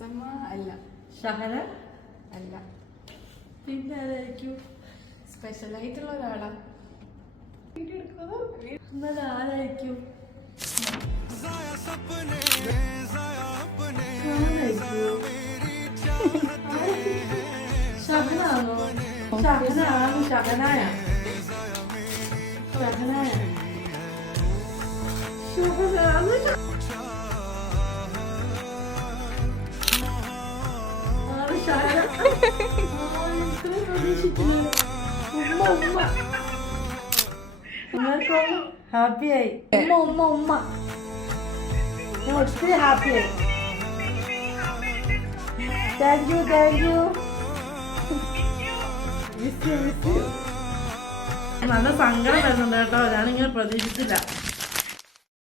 കുസമ്മ അല്ല. ഷഹന അല്ല. പിന്നെ ആരായിരിക്കും? സ്പെഷ്യൽ ആയിട്ടുള്ള ഒരാളാ. എന്നാലും ആരായിരിക്കും? ഷഹനാണോ? ഷഹനാണ്. ഷഹനായ ഷഹനായ ഹാപ്പിയായി. ഉമ്മ ഉമ്മ ഉമ്മ ഞാൻ ഒത്തിരി ഹാപ്പിയായി. Thank you thank you. നല്ല സങ്കടം വരുന്നുണ്ട് കേട്ടോ. ഞാനിങ്ങനെ പ്രതീക്ഷിച്ചില്ല.